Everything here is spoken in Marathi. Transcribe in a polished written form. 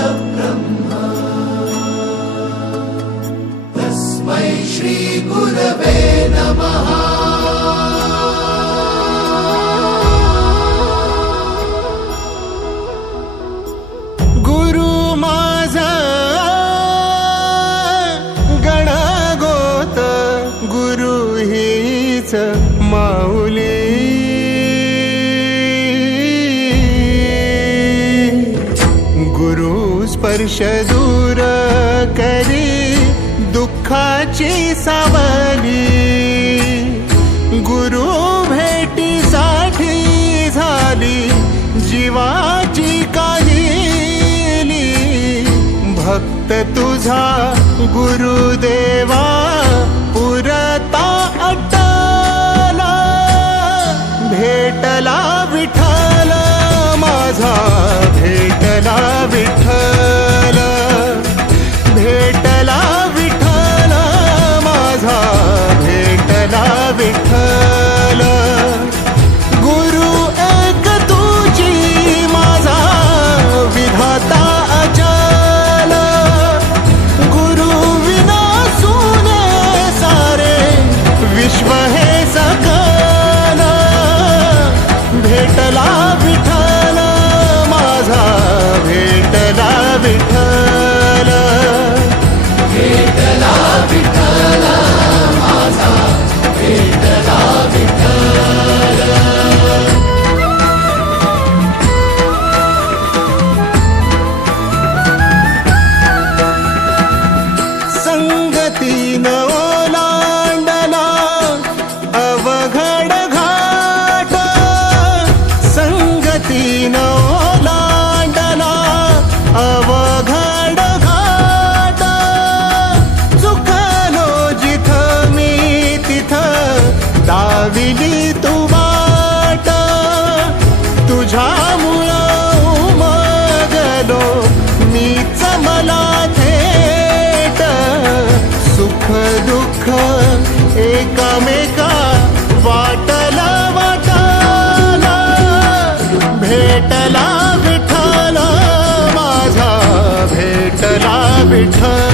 परब्रह्म तस्मै श्री गुरवे नमः। गुरु माझा गणगोत गुरु हीच माऊली। गुरु स्पर्श दूर करी दुःखाची सावली। गुरु भेटीसाठी झाली जीवाची काहिली। भक्त तुझा गुरुदेवा पुरता अटला। भेटला विठ्ठल माझा भेटला विठ्ठल। भेटला विठ्ठल माझा भेटला विठ्ठल। गुरु एक तुझी माझा विधाता अचल। गुरु विना सुने सारे विश्व हे सकल। भेटला विठ्ठल माझा भेटला विठ्ठल। भेटला विठ्ठल माझा भेटला विठ्ठल। संगतीन ओलांडला अवघड घाट। संगतीन ओलांडला अवघड घाट। चुकलो जिथं मी तिथं दाविली तू वाट। तुझ्यामुळं उमगलो मीच मला थेट। सुख दुःख एकामेका वाटला वाटाला। भेटला विठ्ठल माझा भेटला विठ्ठल।